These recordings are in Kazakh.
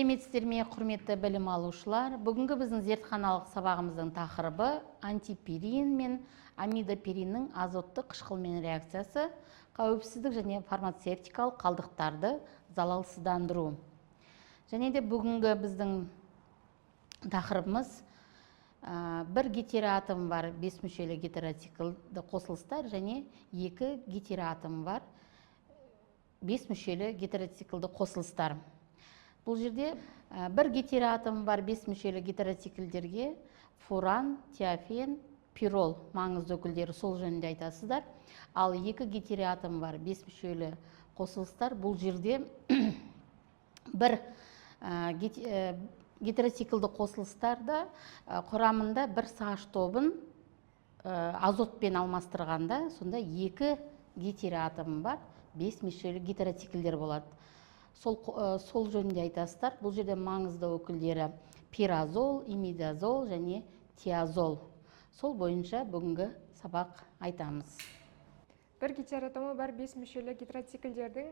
Сәлеметсіздер ме, құрметті білім алушылар. Бүгінгі біздің зертханалық сабағымыздың тақырыбы антипирин мен амидопириннің азотты қышқылмен реакциясы, қауіпсіздік және фармацевтикалық қалдықтарды залалсыздандыру. Және де бүгінгі біздің тақырыбымыз бір гетероатом бар 5 мүшелі гетероциклді қосылыстар және 2 гетероатом бар 5 мүшелі гетероциклді қосылыстар. Бұл жерде бір гетероатом бар 5 мүшелі гетероциклдерге фуран, тиофен, пирол маңызды өкілдері, сол жөнінде айтасыздар. Ал 2 гетероатом бар 5 мүшелі қосылыстар, бұл жерде бір гетероциклді қосылыстарда құрамында бір сағаш тобын азотпен алмастырғанда, сонда 2 гетероатом бар 5 мүшелі гетероциклдер болады. Сол жөнінде айтасыздар. Бұл жерде маңызды өкілдері пиразол, имидазол және тиазол. Сол бойынша бүгінгі сабақ айтамыз. Бір гетероатомы бар 5 мүшелі гетероциклдердің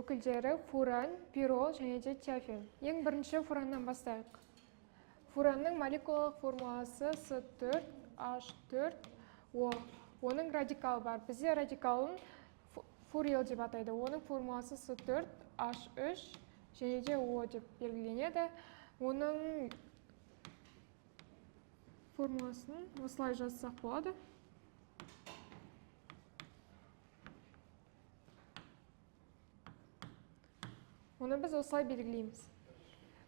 өкілдері фуран, пирол және де тиофен. Ең бірінші фураннан бастайық. Фуранның молекулалық формуласы С4H4O. Оның радикалы бар. Бізде радикалын фурил деп атайды. Оның формуласы С4H3 және де O деп белгіленеді. Оның формуласын осылай жазсақ болады. Оны біз осылай белгілейміз.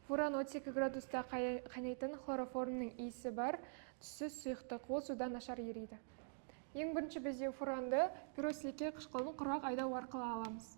Фуран 32 градуста қайнайтын хлороформның иісі бар, түссіз сұйықтық, ол судан нашар ериді. Ең бірінші бізде фуранды пиросиликат қышқылын құрғақ айдау арқылы аламыз.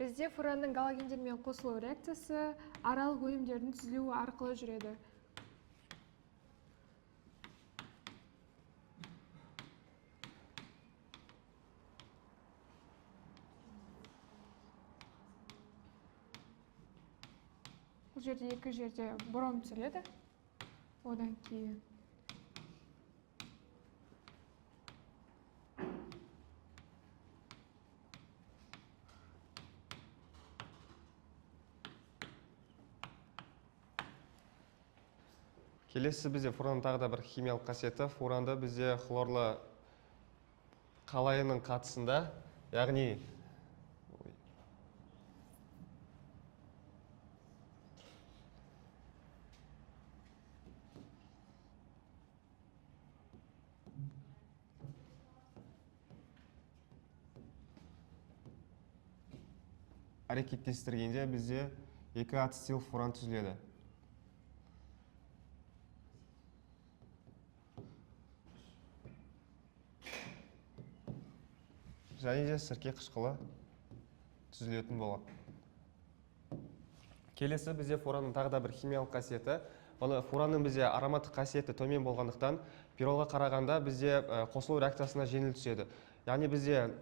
Бізде фуранның галогендермен қосылу реакциясы аралық өнімдердің түзілуі арқылы жүреді. Бұл жерде екі жерде бром түзіледі. Одан кейін келесі бізде фуранның тағы да бір химиялық қасиеті. Фуранды бізде хлорлы қалайының қатысында, яғни әрекеттестіргенде бізде 2 ацетил фуран түзіледі. Және де сірке қышқылы түзілетін болады. Келесі бізде фуранның тағы да бір химиялық қасиеті. Фуранның бізде ароматтық қасиеті төмен болғандықтан пиролға қарағанда бізде қосылу реакциясына жеңіл түседі. Яғни бізде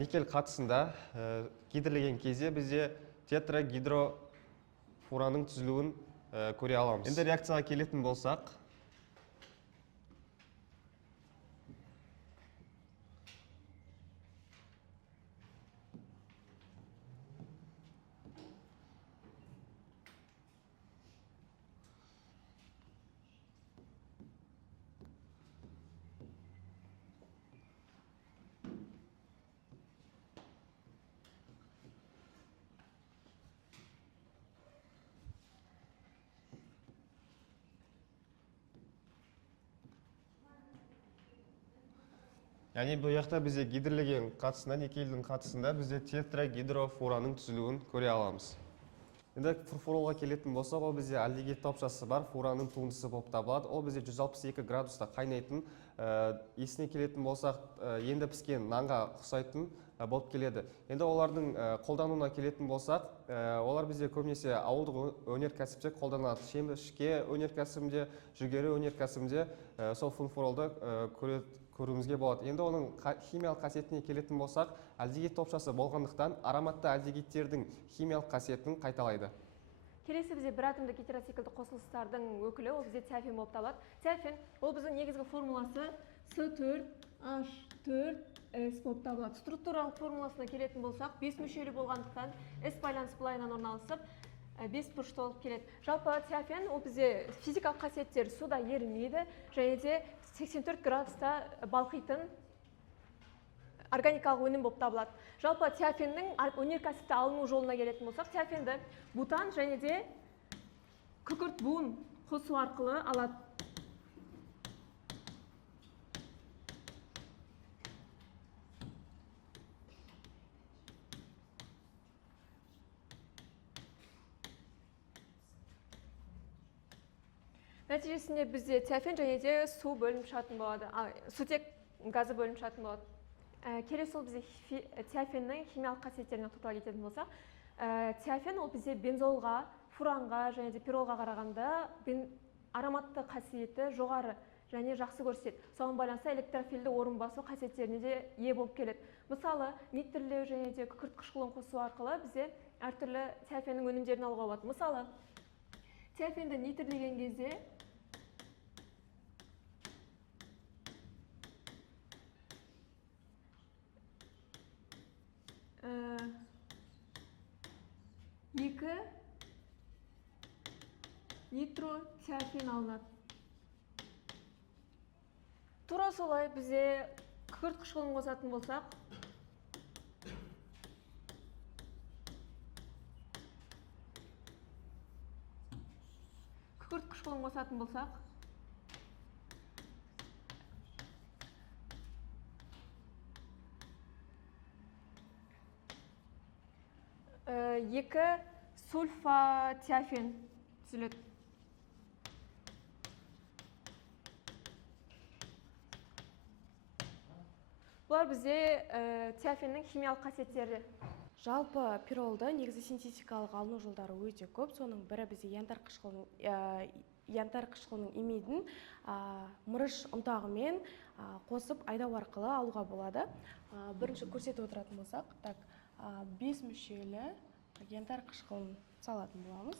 никель қатысында гидрлеген кезде бізде тетрагидрофуранның түзілуін көре аламыз. Енді реакцияға келетін болсақ, яғни бұл жақта бізде гидрлеген қатысында, никельдің қатысында бізде тетрагидрофуранның түзілуін көре аламыз. Енді фурфуролға келетін болса, ол бізде альдегид топшасы бар фуранның туындысы болып табылады. Ол бізде 162 градуста қайнайтын, есіне келетін болсақ, енді піскен нанға ұқсайтын болып келеді. Енді олардың қолдануына келетін болсақ, олар бізде көбінесе ауылдық өнеркәсіпте қолданылады. Шемішке өнеркәсібінде, жүгері өнеркәсібінде сол фунфуролды көруімізге болады. Енді оның химиялық қасиетіне келетін болсақ, альдегид топшасы болғандықтан ароматты альдегидтердің химиялық қасиетін қайталайды. Келесі бізде бір атомды гетероциклді қосылыстардың өкілі, ол бізде тиофен болып табылады. Тиофен ол біздің негізгі формуласы С4H4S болып табылады. Структуралық формуласына келетін болсақ, 5 мүшелі болғандықтан S байланыс былайынан орналасып, 5 бұрышты болып келеді. Жалпы тиофен ол бізде физикалық қасиеттер суда ерімейді, және де 84 градуста балқитын органикалық өнім болып табылады. Жалпы тиофеннің өнеркәсіпте алыну жолына келетін болсақ, тиофенді бутан және де күкірт буын қосу арқылы алады. Нәтижесінде бізде тиофен және де су бөлініп шығатын болады. Сутек газы бөлініп шығатын болады. Келесі ол бізде тиофеннің химиялық қасиеттеріне тоқтала кететін болсақ, тиофен ол бізде бензолға, фуранға және де пиролға қарағанда ароматты қасиеті жоғары және жақсы көрсетеді. Соған байланысты электрофильді орын басу қасиеттеріне де ие болып келеді. Мысалы, нитрлеу және де күкірт қышқылын қосу арқылы бізде әртүрлі тиофеннің өнімдерін алуға болады. Мысалы, тиофенді нитрлеген кезде екі нитротиофен алынады. Тура солай бізде күкірт қышқылын қосатын болсақ, екі сульфатиофен түзіледі. Бұлар бізде тиофеннің химиялық қасиеттері. Жалпы пиролды негізі синтетикалық алыну жолдары өте көп. Соның бірі бізде янтар қышқылының имидін мырыш ұнтағымен қосып айдау арқылы алуға болады. Бірінші көрсетіп отыратын болсақ, 5 мүшелі янтар қышқылын салатын боламыз.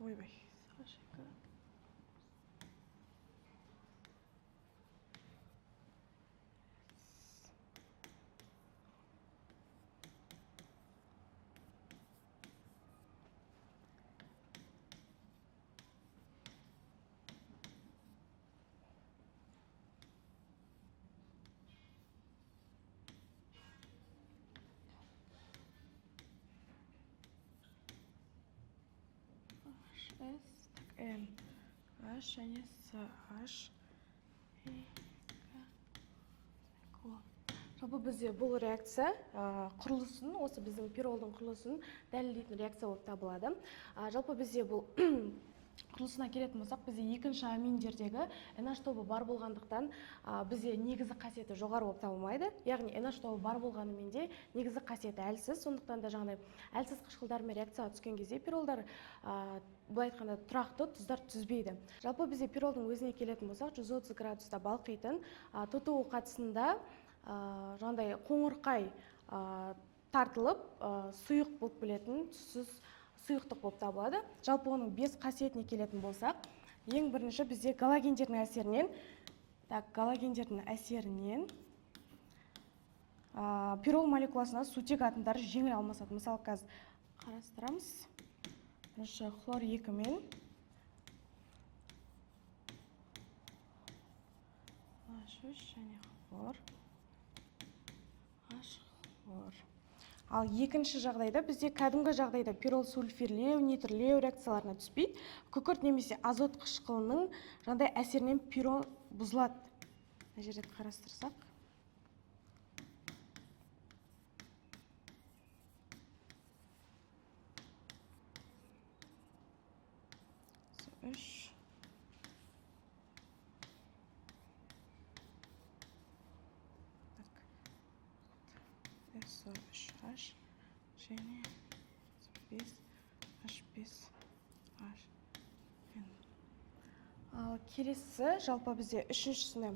Ойбай. N, H және CH. Жалпы бізде бұл реакция құрылысын, осы біздің пиролдың құрылысын дәлелдейтін реакция болып табылады. Жалпы бізде бұл құрылысына келетін болсақ, бізде екінші аминдердегі NH тобы бар болғандықтан бізде негізі қасиеті жоғары болып табылмайды. Яғни NH тобы бар болғанымен де негізі қасиеті әлсіз. Сондықтан да жаңағыдай әлсіз қышқылдармен реакцияға түскен кезде пиролдар былай айтқанда тұрақты тұздар түзбейді. Жалпы бізде пиролдың өзіне келетін болсақ, 130 градуста балқитын тұтылу қатысында жаңағыдай қоңырқай тартылып сұйық болып келетін түссіз сұйықтық болып табылады. Жалпы оның 5 қасиетіне келетін болсақ, ең бірінші бізде галогендердің әсерінен пирол молекуласына сутек атомдары жеңіл алмасады. Мысалы, қазір қарастырамыз. Бірінші хлор 2 мен H3 және хлор. Ал екінші жағдайда бізде кәдімгі жағдайда пирол сульфирлеу, нитрлеу реакцияларына түспейді. Күкірт немесе азот қышқылының жаңағыдай әсерінен пирол бұзылады. Мына жерде қарастырсақ. SO3H және S5H5R. Ал келесі жалпы бізде үшіншісіне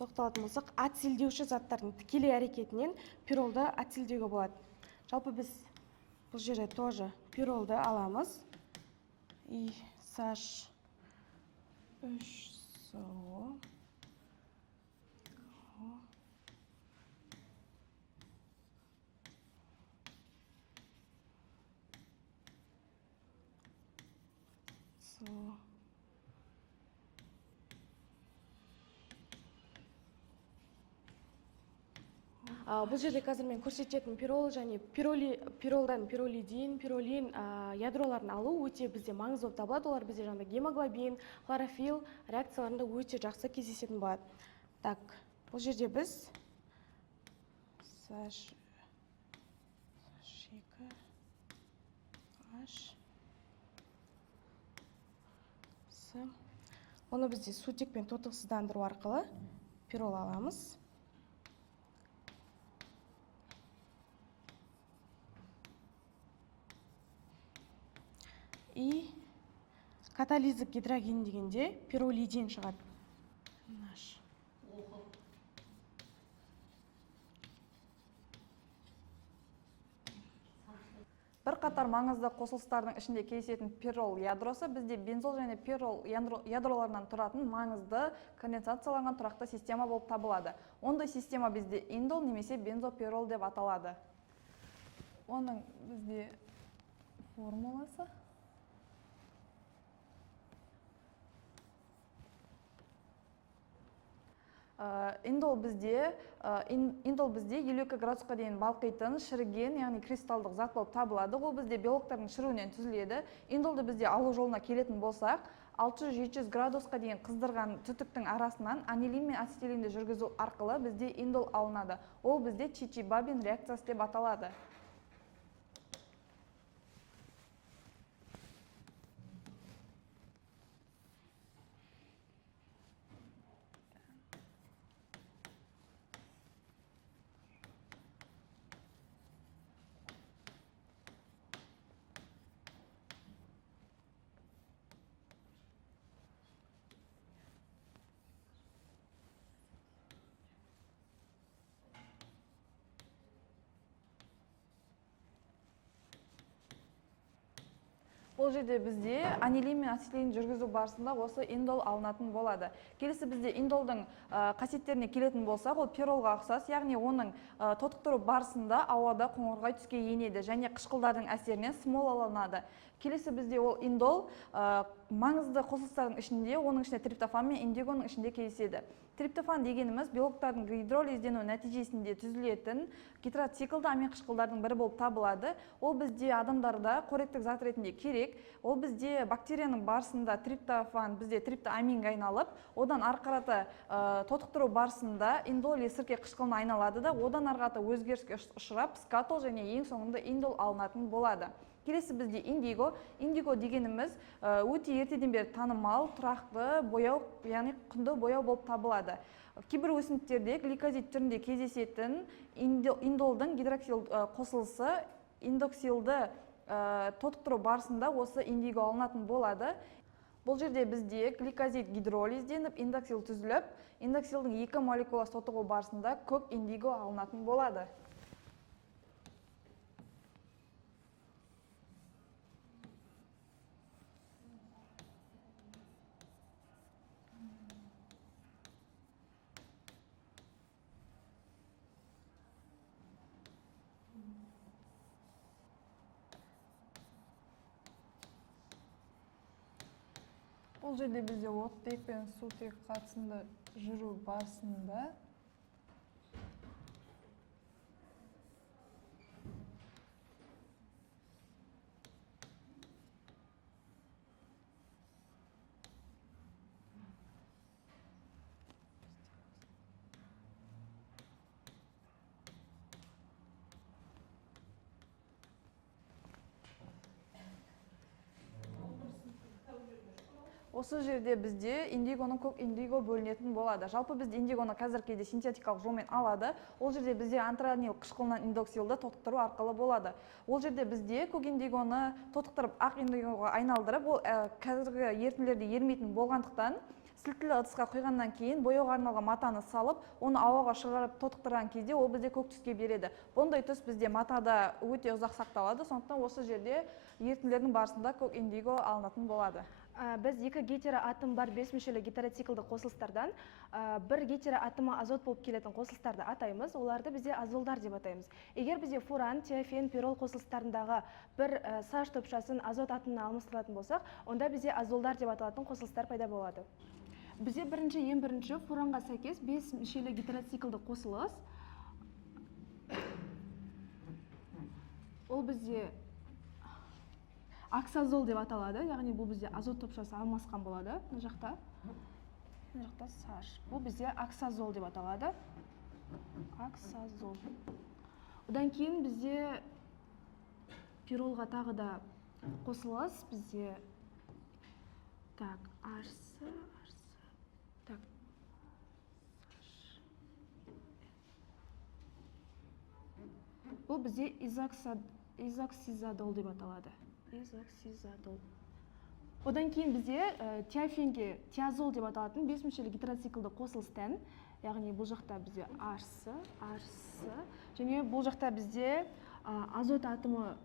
тоқталатын болсақ, ацилдеуші заттардың тікелей әрекетінен пиролды ацилдеуге болады. Жалпы біз бұл жерде тоже пиролды аламыз. И SH3SO Бұл жерде қазір мен көрсететін пирол және пиролдан пиролидин, пиролин ядроларын алу өте бізде маңызды болып табылады. Олар бізде жаңағыдай гемоглобин, хлорофилл реакцияларында өте жақсы кездесетін болады. Так, бұл жерде біз оны бізде сутекпен тотықсыздандыру арқылы пирол аламыз. И катализдік гидроген дегенде пиролидин шығады. Бір қатар маңызды қосылыстардың ішінде кездесетін пирол ядросы бізде бензол және пирол ядроларынан тұратын маңызды конденсацияланған тұрақты система болып табылады. Ондай система бізде индол немесе бензопирол деп аталады. Оның бізде формуласы индол бізде 52 градусқа дейін балқитын шіріген, яғни кристалдық зат болып табылады. Ол бізде белоктардың шіруінен түзіледі. Индолды бізде алу жолына келетін болсақ, 600-700 градусқа дейін қыздырған түтіктің арасынан анилин мен ацетилинді жүргізу арқылы бізде индол алынады. Ол бізде Чичи-Бабин реакциясы деп аталады. Бұл жерде бізде анилин мен ацетилин жүргізу барысында осы индол алынатын болады. Келесі бізде индолдың қасиеттеріне келетін болсақ, ол пиролға ұқсас, яғни оның тотықтыру барысында ауада қоңырғай түске енеді және қышқылдардың әсерінен смолаланады. Келесі бізде ол индол маңызды қосылыстардың ішінде, оның ішінде триптофан мен индигоның ішінде кездеседі. Триптофан дегеніміз белоктардың гидролиздену нәтижесінде түзілетін гидроциклді амин қышқылдардың бірі болып табылады. Ол бізде адамдарда қоректік зат ретінде керек. Ол бізде бактерияның барысында триптофан бізде триптоаминге айналып, одан арқараты тотықтыру барысында индол есірке қышқылына айналады да, одан арқараты өзгеріске ұшырап, скатол және ең соңында индол алынатын болады. Келесі бізде индиго. Индиго дегеніміз өте ертеден бері танымал, тұрақты бояу, яғни құнды бояу болып табылады. Кейбір өсімдіктерде гликозид түрінде кездесетін индолдың гидроксил қосылысы индоксилді тотықтыру барысында осы индиго алынатын болады. Бұл жерде бізде гликозид гидролизденіп, индоксил түзіліп, индоксилдің 2 молекуласы тотығу барысында көк индиго алынатын болады. Бұл жерде бізде оттек пен сутек қатысында жүру барысында Осы жерде бізде индигоның көк индиго бөлінетін болады. Жалпы бізде индигоны қазіргі кезде синтетикалық жолмен алады. Ол жерде бізде антранил қышқылынан индоксилді тотықтыру арқылы болады. Ол жерде бізде көк индигоны тотықтырып ақ индигоға айналдырып, ол қазіргі ерітінділерде ерімейтін болғандықтан сілтілі ыдысқа құйғаннан кейін бояуға арналған матаны салып, оны ауаға шығарып тотықтырған кезде ол бізде көк түске береді. Бұндай түс бізде матада өте ұзақ сақталады, сондықтан осы жерде ерітінділердің барысында көк индиго алынатын болады. Біз екі гетероатом бар 5 мүшелі гетероциклді қосылыстардан бір гетероатомы азот болып келетін қосылыстарды атаймыз, оларды бізде азолдар деп атаймыз. Егер бізде фуран, тиофен, пирол қосылыстарындағы бір саш топшасын азот атомына алмастыратын болсақ, онда бізде азолдар деп аталатын қосылыстар пайда болады. Бізде ең бірінші фуранға сәйкес 5 мүшелі гетероциклді қосылыс. Ол бізде оксазол деп аталады, яғни бұл бізде азот топшасы алмасқан болады. Мына жақта саш. Бұл бізде оксазол деп аталады. Оксазол. Одан кейін бізде пиролға тағы да қосылыс. Бізде арсы. Бұл бізде изоксизадол деп аталады. Изоксизадол. Одан кейін бізде тиофенге тиазол деп аталатын 5 мүшелі гетероциклді қосылыстан, яғни бұл жақта бізде арсы, және бұл жақта бізде азот атомы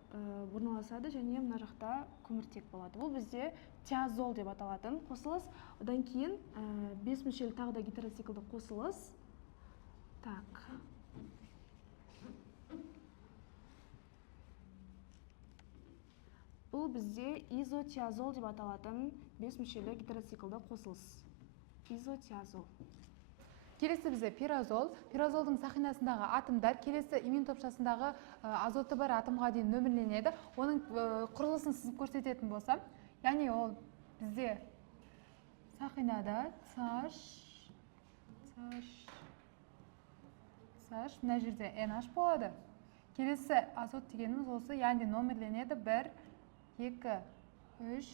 орналасады, және мына жақта көміртек болады. Бұл бізде тиазол деп аталатын қосылыс. Одан кейін 5 мүшелі тағы да гетероциклді қосылыс. Бұл бізде изотиазол деп аталатын 5 мүшелі гетероциклді қосылыс. Изотиазол. Келесі бізде пирозол. Пирозолдың сақинасындағы атомдар келесі имин топшасындағы азоты бар атомға дейін нөмірленеді. Оның құрылысын сызып көрсететін болсам, яғни ол бізде сақинада мына жерде NH болады. Келесі азот дегеніміз осы, яғни нөмірленеді 1, 2, 3,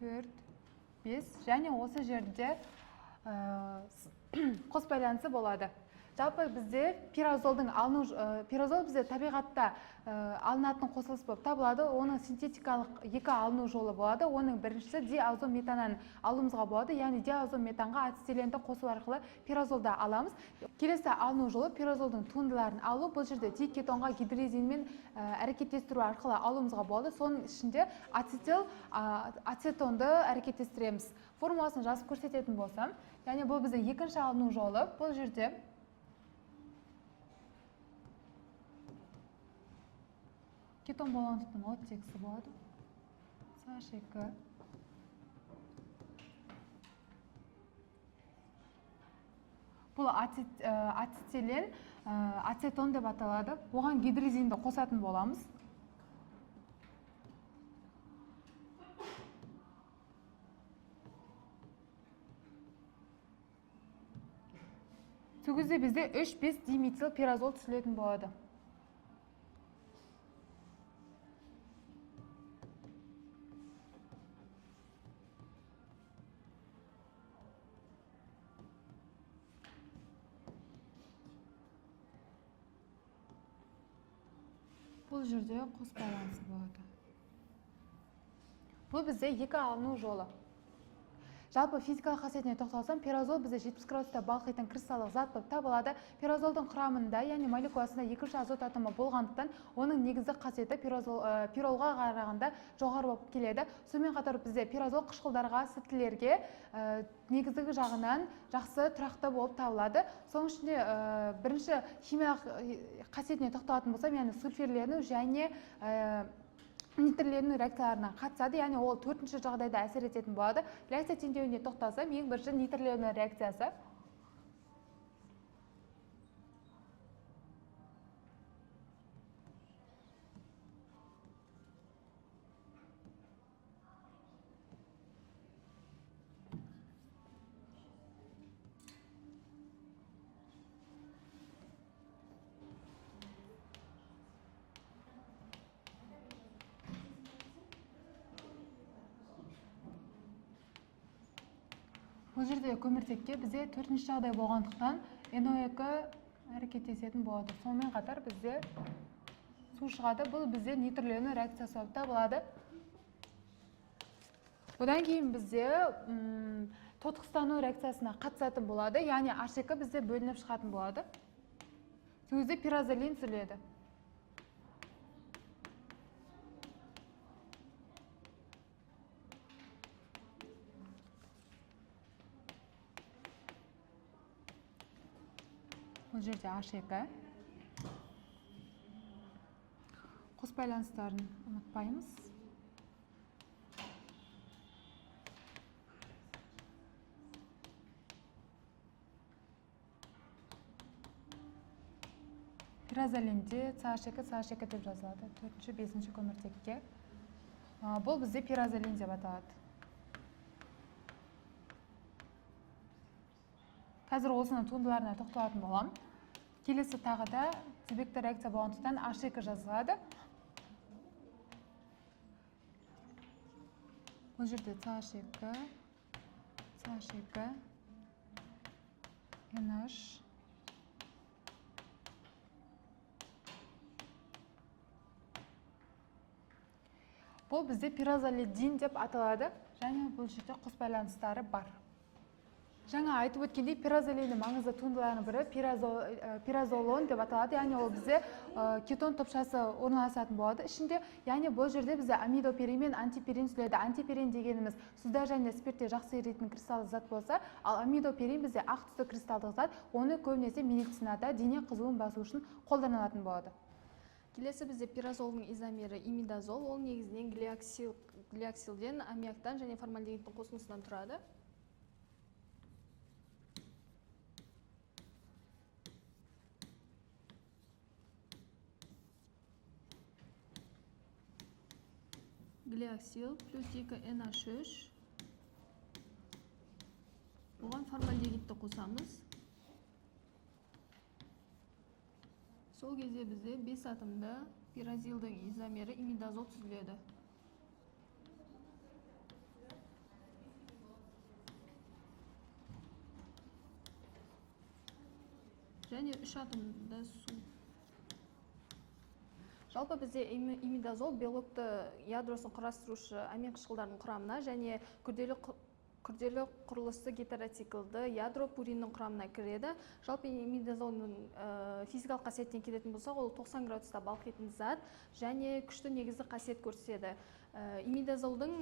4, 5, және осы жерде қос байланысы болады. Жалпы бізде пирозол бізде табиғатта алынатын қосылыс болып табылады. Оның синтетикалық екі алыну жолы болады. Оның біріншісі диазометаннан алуымызға болады. Яғни диазометанға ацетиленді қосу арқылы пирозолды аламыз. Келесі алыну жолы пирозолдың туындыларын алу. Бұл жерде дикетонға гидрезинмен әрекеттестіру арқылы алуымызға болады. Соның ішінде ацетонды әрекеттестіреміз. Формуласын жазып көрсететін болсам, яғни бұл бізде екінші алыну жолы. Бұл жерде кетон болғандықтан оттексі болады. CH2. Бұл ацетилен ацетон деп аталады. Оған гидрезинді қосатын боламыз. Сол кезде бізде 3,5 диметил пирозол түзілетін болады. Бұл жерде қос байланысы болады. Бұл бізде екі алыну жолы. Жалпы физикалық қасиетіне тоқталсам, пирозол бізде 70 градуста балқитын кристаллық зат болып табылады. Пирозолдың құрамында, яғни молекуласында екінші азот атомы болғандықтан, оның негізгі қасиеті пиролға қарағанда жоғары болып келеді. Сонымен қатар бізде пирозол қышқылдарға, сілтілерге негізгі жағынан жақсы тұрақты болып табылады. Соның ішінде бірінші химиялық қасиетіне тоқталатын болсам, яғни сульфирлену және нитрлердің реакцияларына қатысады, яғни ол төртінші жағдайда әсер ететін болады. Реакция теңдеуіне тоқталсам, ең бірінші нитрлердің реакциясы. бұл жерде көміртекке бізде 4-ші жағдай болғандықтан NO2 әрекеттесетін болады. Сонымен қатар бізде су шығады. Бұл бізде нитролену реакциясы болып табылады. Одан кейін бізде тотықстану реакциясына қатысатын болады. Яғни H2 бізде бөлініп шығатын болады. Сол кезде пиразолин түзіледі. Бұл жерде H2. Қос байланыстарын ұмытпаймыз. Пиразолинде CH2 деп жазылады. 4-ші, 5-ші көміртекке. Бұл бізде пиразолин деп аталады. Қазір осының туындыларына тоқталатын болам. Келесі тағы да тізбекті реакция болғандықтан H2 жазылады. Бұл жерде CH2, NH. Бұл бізде пиразолидин деп аталады. Және бұл жерде қос байланыстары бар. Жаңа айтып өткендей, пиразолиннің маңызды туындыларының бірі пиразолон деп аталады. Яғни ол бізде кетон топшасы орналасатын болады. Ішінде, яғни бұл жерде бізде амидоперин мен антиперин түзіледі. Антиперин дегеніміз суда және спиртте жақсы еритін кристалдық зат болса, ал амидоперин бізде ақ түсті кристалдық зат. Оны көбінесе медицинада дене қызуын басу үшін қолданылатын болады. Келесі бізде пиразолдың изомері имидазол. Ол негізінен глиоксилден, аммиактан және формальдегидтің қосылысынан тұрады. Глиоксил плюс 2 NH3. Оған формальдегидті қосамыз. Сол кезде бізде 5 атомда пиразилдің изомері имидазол түзіледі. Және 3 атомда су. Жалпы бізде имидазол белокты ядросын құрастырушы амин қышқылдарының құрамына және күрделі құрылысты гетероциклді ядро пуриннің құрамына кіреді. Жалпы имидазолдың физикалық қасиетіне келетін болсақ, ол 90 градуста балқитын зат және күшті негізді қасиет көрсетеді. Имидазолдың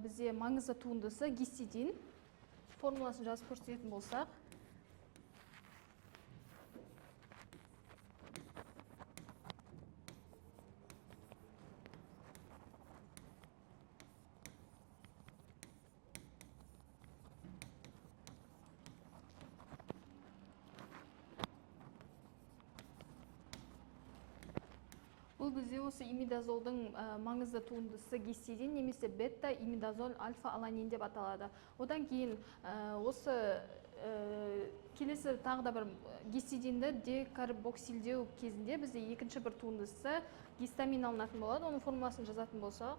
бізде маңызды туындысы гистидин. Формуласын жазып көрсететін болсақ, бұл бізде осы имидазолдың маңызды туындысы гистидин немесе бета имидазол альфа аланин деп аталады. Одан кейін осы келесі тағы да бір гистидинді декарбоксилдеу кезінде бізде екінші бір туындысы гистамин алынатын болады. Оның формуласын жазатын болсақ,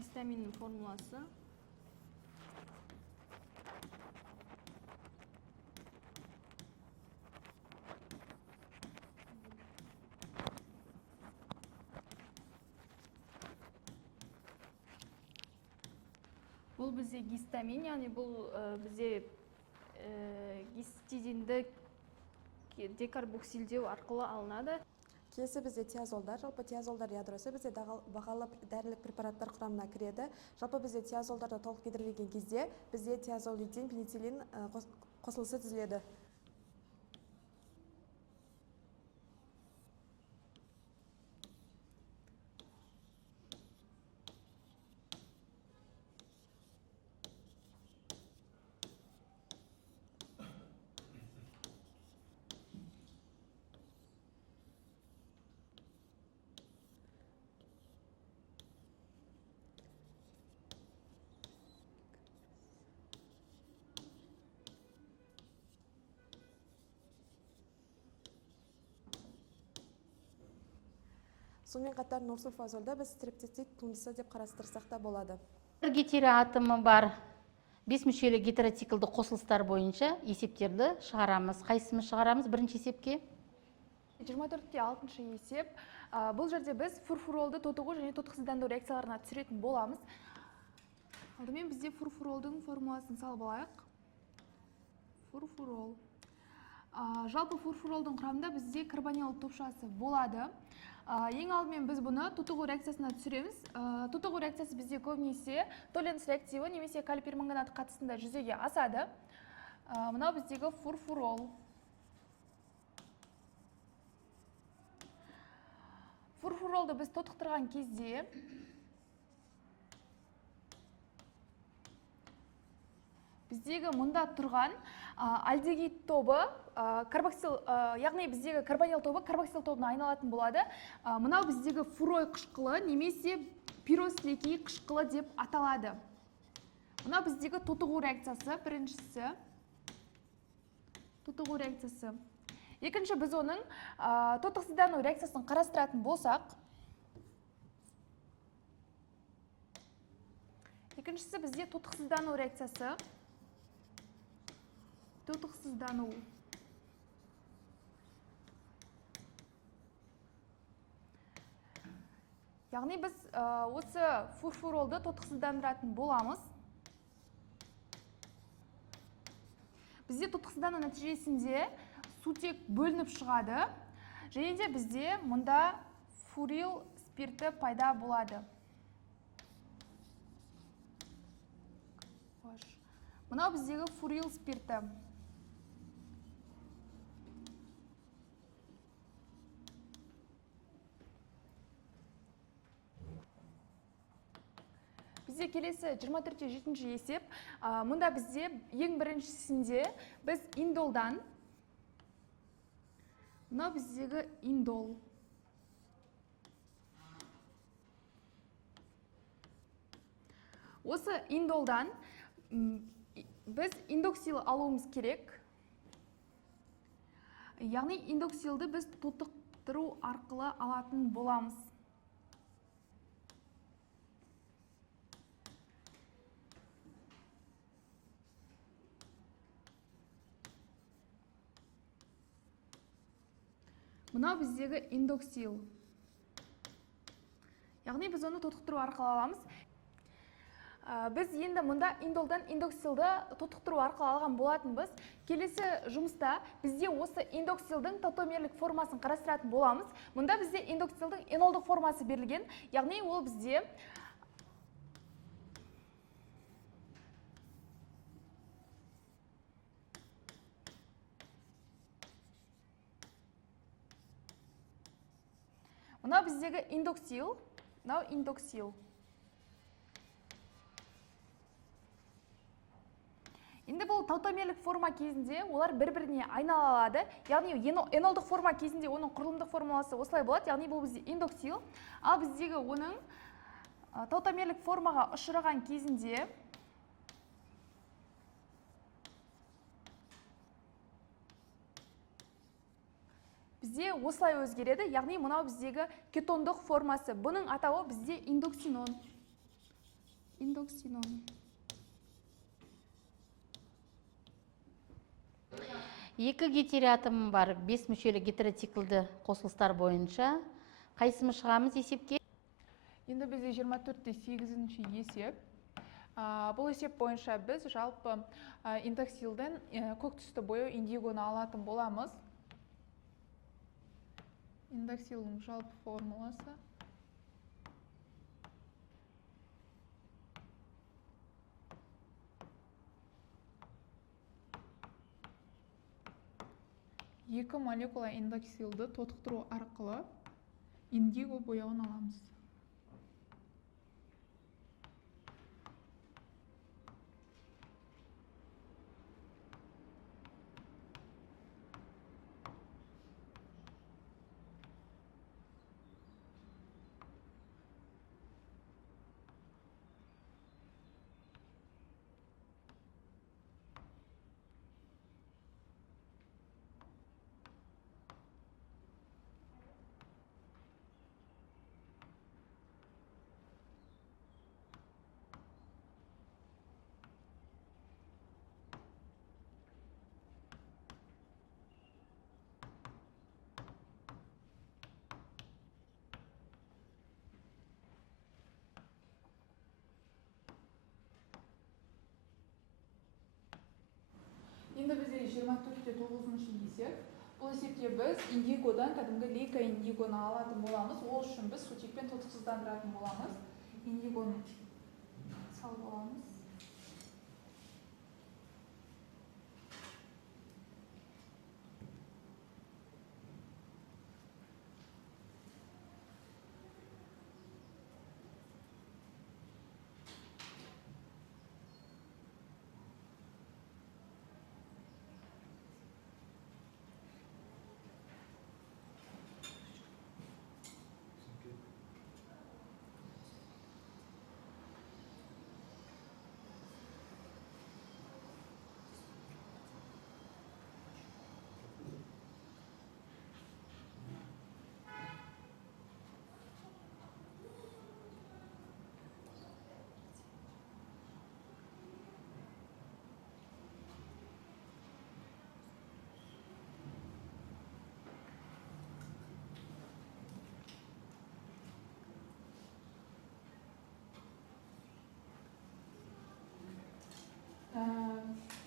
гистаминнің формуласы бұл бізде гистамин, яғни бұл бізде гистидинді декарбоксилдеу арқылы алынады. Келесі бізде тиазолдар. Жалпы тиазолдар ядросы бізде бағалы дәрілік препараттар құрамына кіреді. Жалпы бізде тиазолдарды толық кетірілген кезде бізде тиазолидин, пенициллин қосылысы түзіледі. Сонымен қатар норсульфазолда біз стрептицит туындысы деп қарастырсақ та болады. бір гетероатомы бар 5 мүшелі гетероциклді қосылыстар бойынша есептерді шығарамыз. Қайсымыз шығарамыз бірінші есепке? 24-те 6-шы есеп. Бұл жерде біз фурфуролды тотығу және тотықсыздану реакцияларына түсіретін боламыз. Алдымен бізде фурфуролдың формуласын салып алайық. Фурфурол. Жалпы фурфуролдың құрамында бізде карбонил топшасы болады. Ең алдымен біз бұны тотығу реакциясына түсіреміз. Тотығу реакциясы бізде көбінесе Толенц реактиві немесе калий перманганат қатысында жүзеге асады. Мынау біздегі фурфурол. Фурфуролды біз тотықтырған кезде біздегі мұнда тұрған альдегид тобы карбоксил, яғни біздегі карбонил тобы карбоксил тобына айналатын болады. Мынау біздегі фурой қышқылы немесе пиросилекей қышқылы деп аталады. Мынау біздегі тотығу реакциясы, біріншісі. Тотығу реакциясы. Екінші біз оның тотықсыздану реакциясын қарастыратын болсақ, екіншісі бізде тотықсыздану реакциясы. Тотықсыздану. Яғни біз осы фурфуролды тотықсыздандыратын боламыз. Бізде тотықсыздану нәтижесінде сутек бөлініп шығады. Және де бізде мұнда фурил спирті пайда болады. Мынау біздегі фурил спирті. Бізде келесі 24-те 7-ші есеп. Мұнда бізде ең біріншісінде біз индолдан, мынау біздегі индол. Осы индолдан біз индоксил алуымыз керек. Яғни индоксилді біз тотықтыру арқылы алатын боламыз. Мынау біздегі индоксил. Яғни біз оны тотықтыру арқылы аламыз. Біз енді мұнда индолдан индоксилді тотықтыру арқылы алған болатынбыз. Келесі жұмыста бізде осы индоксилдің татомерлік формасын қарастыратын боламыз. Мұнда бізде индоксилдің энолдық формасы берілген. Яғни ол бізде мынау біздегі индоксил, мынау индоксил. Енді бұл таутомерлік форма кезінде олар бір-біріне айналады. Яғни энолдық форма кезінде оның құрылымдық формуласы осылай болады. Яғни бұл бізде индоксил. Ал біздегі оның таутомерлік формаға ұшыраған кезінде бізде осылай өзгереді. Яғни мынау біздегі кетондық формасы. Бұның атауы бізде индоксинон. Индоксинон. Екі гетероатомы бар 5 мүшелі гетероциклді қосылыстар бойынша қайсымыз шығамыз есепке? Енді бізде 24-те 8-ші есеп. Бұл есеп бойынша біз жалпы индоксилден көк түсті бояу индигоны алатын боламыз. Индоксилдің жалпы формуласы. Екі молекула индоксилді тотықтыру арқылы индиго бояуын аламыз. 24,9 есеп. Бұл есепте біз индигодан кәдімгі лейка индигоны алатын боламыз. Ол үшін біз сутекпен тотықсыздандыратын боламыз. Индигоны салып аламыз.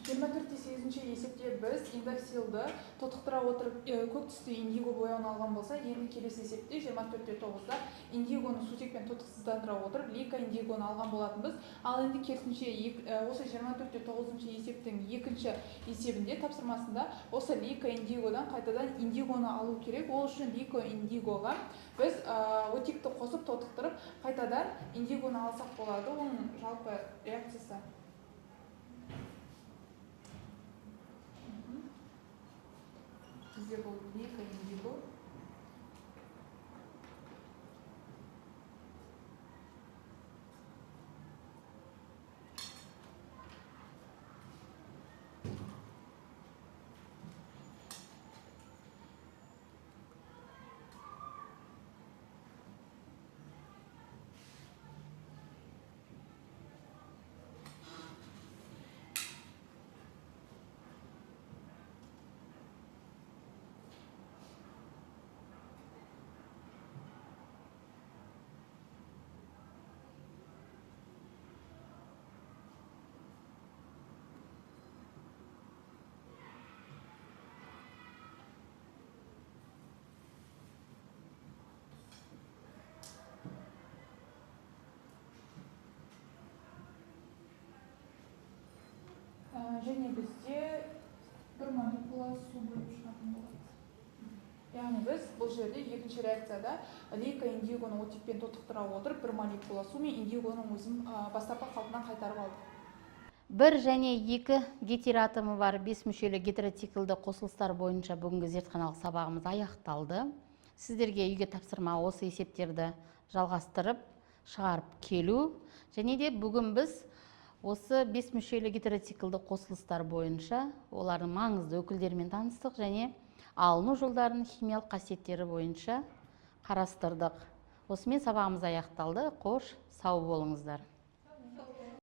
Жиырма төрт те сегізінші есепте біз индоксилді тотықтыра отырып көк түсті индиго бояуын алған болса, енді келесі есепте 24/9-да индигоны сутекпен тотықсыздандыра отырып лейка индигоны алған болатынбыз. Ал енді керісінше осы 24/9 есептің екінші есебінде тапсырмасында осы лейка индигодан қайтадан индигоны алу керек. Ол үшін лейка индигоға біз оттекті қосып тотықтырып қайтадан индигоны алсақ болады. Оның жалпы реакциясы бізде бұл лейка индиго. Және бізде бір молекула су бөліп шығатын болады. Яғни біз бұл жерде екінші реакцияда лейка индигоны оттекпен тотықтыра отырып, бір молекула су мен индигоның өзін бастапқы қалпына қайтарып алдық. Бір және екі гетероатомы бар 5 мүшелі гетероциклді қосылыстар бойынша бүгінгі зертханалық сабағымыз аяқталды. Сіздерге үйге тапсырма осы есептерді жалғастырып, шығарып келу. Және де бүгін біз осы 5 мүшелі гетероциклді қосылыстар бойынша олардың маңызды өкілдерімен таныстық және алыну жолдарының химиялық қасиеттері бойынша қарастырдық. Осымен сабағымыз аяқталды. Қош, сау болыңыздар.